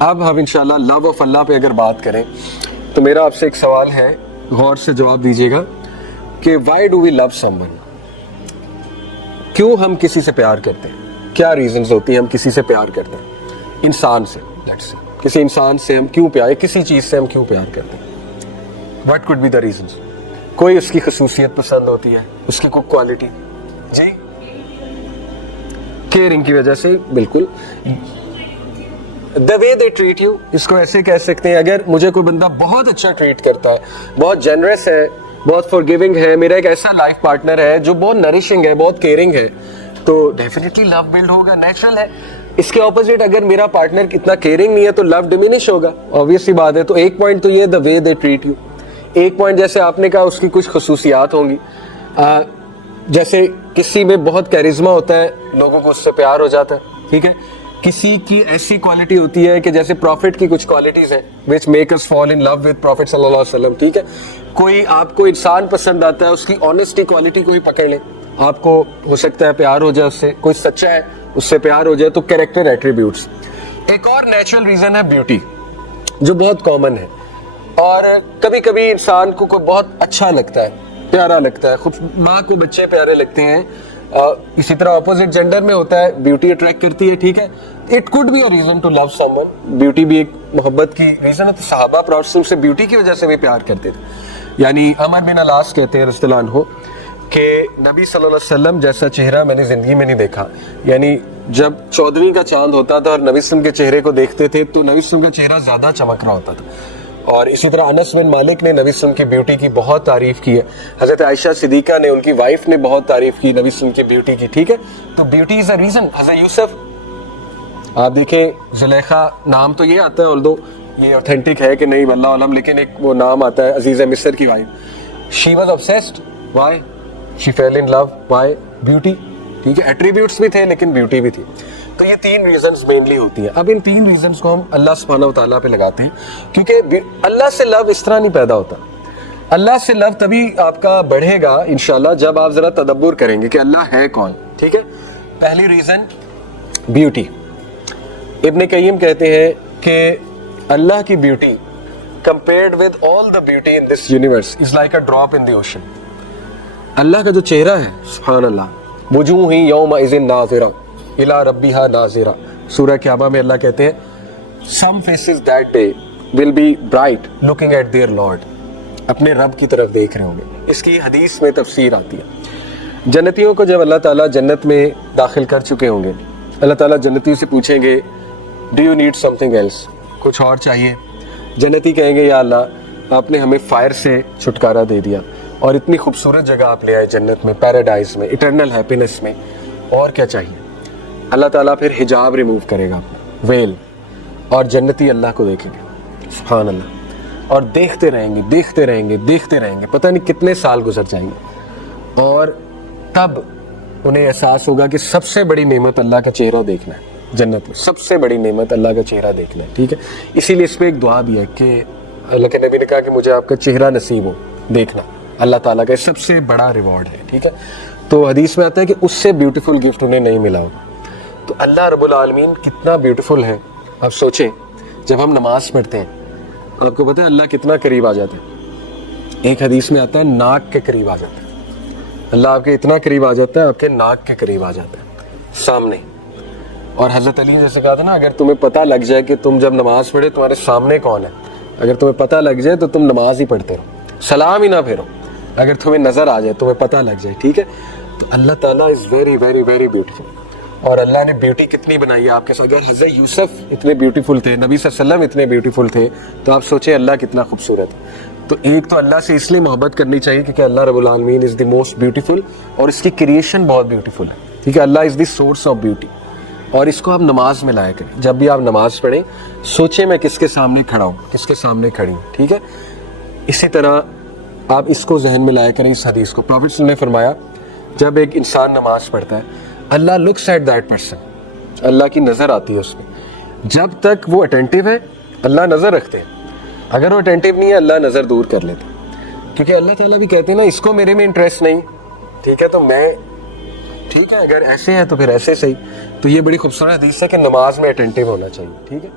اب ہم انشاءاللہ لو آف اللہ پہ اگر بات کریں تو میرا آپ سے ایک سوال ہے, غور سے جواب دیجیے گا کہ why do we love someone, کیوں ہم کسی سے پیار کرتے ہیں, کیا ریزنز ہوتی ہیں ہم کسی سے پیار کرتے ہیں, انسان سے, کسی انسان سے ہم کیوں پیار, کسی چیز سے ہم کیوں پیار کرتے ہیں, what could be the reasons. کوئی اس کی خصوصیت پسند ہوتی ہے, اس کی کوئی کوالٹی, جی کیئرنگ کی وجہ سے, بالکل the way they treat you, اس کو ایسے کہہ سکتے ہیں. اگر مجھے کوئی بندہ بہت اچھا ٹریٹ کرتا ہے, بہت جنرس ہے, بہت فورگیونگ ہے, میرا ایک ایسا لائف پارٹنر ہے جو بہت نرشنگ ہے, بہت کیئرنگ ہے, تو ڈیفینیٹلی لو بلڈ ہوگا, نیچرل ہے. اس کے اپوزٹ اگر میرا پارٹنر اتنا کیئرنگ نہیں ہے تو لو ڈیمینش ہوگا, آبویس سی بات ہے. تو ایک پوائنٹ تو یہ the way they treat you, ایک پوائنٹ جیسے آپ نے کہا اس کی کچھ خصوصیات ہوں گی, جیسے کسی میں بہت کیرزما ہوتا ہے, لوگوں کو اس سے پیار ہو جاتا ہے, ٹھیک ہے. کسی کی ایسی کوالٹی ہوتی ہے کہ جیسے پروفٹ کی کچھ کوالٹیز ہیں which make us fall in love with Prophet صلی اللہ علیہ وسلم, ٹھیک ہے. کوئی آپ کو انسان پسند آتا ہے, اس کی آنیسٹی کوالٹی کو ہی پکڑ لیں, آپ کو ہو سکتا ہے پیار ہو جائے اس سے. کوئی سچا ہے, اس سے پیار ہو جائے, تو کیریکٹر ایٹریبیوٹس. ایک اور نیچرل ریزن ہے بیوٹی, جو بہت کامن ہے, اور کبھی کبھی انسان کو کوئی بہت اچھا لگتا ہے, پیارا لگتا ہے, خود ماں کو بچے پیارے لگتے ہیں, اسی طرح اپوزٹ جینڈر میں ہوتا ہے, بیوٹی اٹریکٹ کرتی ہے, ٹھیک ہے. It could be a reason to love someone, beauty بھی ایک محبت کی ریزن ہے. تو صحابہ پروفیسر سے بیوٹی کی وجہ سے بھی پیار کرتے تھے. یعنی عمر بن العاص کہتے ہیں رضی اللہ عنہ کہ نبی صلی اللہ علیہ وسلم جیسا چہرہ میں نے زندگی میں نہیں دیکھا. یعنی جب 14ویں کا چاند ہوتا تھا اور نبی وسلم کے چہرے کو دیکھتے تھے تو نبی وسلم کا چہرہ زیادہ چمک رہا ہوتا تھا. اور اسی طرح انس بن مالک نے نبی وسلم کی بیوٹی کی بہت تعریف کی ہے. حضرت عائشہ صدیقہ نے, ان کی وائف نے بہت تعریف کی نبی وسلم کی بیوٹی کی, ٹھیک ہے. تو بیوٹی از اے ریزن. حضرت یوسف, آپ دیکھیں زلیخا نام تو یہ آتا ہے, although یہ اوتھینٹک ہے کہ نہیں واللہ علم, لیکن ایک وہ نام آتا ہے, عزیز مصر کی wife. She was obsessed, why she fell in love, why beauty, ٹھیک ہے. ایٹریبیوٹس بھی تھے لیکن بیوٹی بھی تھی. تو یہ 3 ریزنز مینلی ہوتی ہیں. اب ان 3 ریزنز کو ہم اللہ سبحانہ وتعالیٰ پہ لگاتے ہیں, کیونکہ اللہ سے لو اس طرح نہیں پیدا ہوتا. اللہ سے لو تبھی آپ کا بڑھے گا انشاءاللہ جب آپ ذرا تدبر کریں گے کہ اللہ ہے کون, ٹھیک ہے. پہلی ریزن بیوٹی. ابن قیم کہتے ہیں کہ اللہ کی beauty compared with all the beauty in this universe is like a drop in the ocean. اللہ کا جو چہرہ ہے سبحان اللہ, وجوہ یومئذ ناظرہ الی ربہا ناظرہ, سورہ قیامہ میں اللہ کہتے ہیں some faces that day will be bright looking at their Lord, اپنے رب کی طرف دیکھ رہے ہوں گے. اس کی حدیث میں تفسیر آتی ہے. جنتیوں کو جب اللہ تعالیٰ جنت میں داخل کر چکے ہوں گے, اللہ تعالیٰ جنتیوں سے پوچھیں گے do you need something else, کچھ اور چاہیے؟ جنتی کہیں گے یا اللہ آپ نے ہمیں فائر سے چھٹکارا دے دیا اور اتنی خوبصورت جگہ آپ لے آئے جنت میں, پیراڈائز میں, اٹرنل ہیپینس میں, اور کیا چاہیے؟ اللہ تعالیٰ پھر حجاب ریموو کرے گا اپنا, ویل, اور جنتی اللہ کو دیکھیں گے سبحان اللہ, اور دیکھتے رہیں گے دیکھتے رہیں گے دیکھتے رہیں گے, پتہ نہیں کتنے سال گزر جائیں گے, اور تب انہیں احساس ہوگا کہ سب سے بڑی نعمت اللہ کا چہرہ دیکھنا ہے. جنت میں سب سے بڑی نعمت اللہ کا چہرہ دیکھنا ہے, ٹھیک ہے. اسی لیے اس پہ ایک دعا بھی ہے کہ اللہ کے نبی نے کہا کہ مجھے آپ کا چہرہ نصیب ہو دیکھنا, اللہ تعالیٰ کا سب سے بڑا ریوارڈ ہے, ٹھیک ہے. تو حدیث میں آتا ہے کہ اس سے بیوٹیفل گفٹ انہیں نہیں ملا ہوگا. تو اللہ رب العالمین کتنا بیوٹیفل ہے. آپ سوچیں جب ہم نماز پڑھتے ہیں, آپ کو پتہ ہے اللہ کتنا قریب آ جاتا ہے. ایک حدیث میں آتا ہے ناک کے قریب آ جاتا ہے اللہ, آپ کے اتنا قریب آ جاتا ہے, آپ کے ناک کے قریب آ جاتا ہے سامنے. اور حضرت علی جیسے کہا تھا نا, اگر تمہیں پتہ لگ جائے کہ تم جب نماز پڑھے تمہارے سامنے کون ہے, اگر تمہیں پتہ لگ جائے تو تم نماز ہی پڑھتے رہو, سلام ہی نہ پھیرو, اگر تمہیں نظر آ جائے, تمہیں پتہ لگ جائے, ٹھیک ہے. تو اللہ تعالیٰ is very very very beautiful. اور اللہ نے بیوٹی کتنی بنائی ہے آپ کے ساتھ. اگر حضرت یوسف اتنے بیوٹیفل تھے, نبی صلی اللہ علیہ وسلم اتنے بیوٹیفل تھے, تو آپ سوچیں اللہ کتنا خوبصورت ہے. تو ایک تو اللہ سے اس لیے محبت کرنی چاہیے کیونکہ اللہ رب العالمین از دی موسٹ بیوٹیفل, اور اس کی کریشن بہت بیوٹیفل ہے, ٹھیک ہے. اللہ از دی سورس آف بیوٹی, اور اس کو آپ نماز میں لایا کریں. جب بھی آپ نماز پڑھیں سوچیں میں کس کے سامنے کھڑا ہوں, کس کے سامنے کھڑی ہوں, ٹھیک ہے. اسی طرح آپ اس کو ذہن میں لایا کریں اس حدیث کو. پروفیٹ صلی اللہ علیہ وسلم نے فرمایا جب ایک انسان نماز پڑھتا ہے اللہ لکس ایٹ دیٹ پرسن, اللہ کی نظر آتی ہے اس میں. جب تک وہ اٹینٹیو ہے اللہ نظر رکھتے ہیں, اگر وہ اٹینٹیو نہیں ہے اللہ نظر دور کر لیتے, کیونکہ اللہ تعالیٰ بھی کہتے ہیں نا اس کو میرے میں انٹرسٹ نہیں, ٹھیک ہے, تو میں ٹھیک ہے اگر ایسے ہے تو پھر ایسے صحیح. تو یہ بڑی خوبصورت حدیث ہے کہ نماز میں اٹینٹیو ہونا چاہیے, ٹھیک ہے.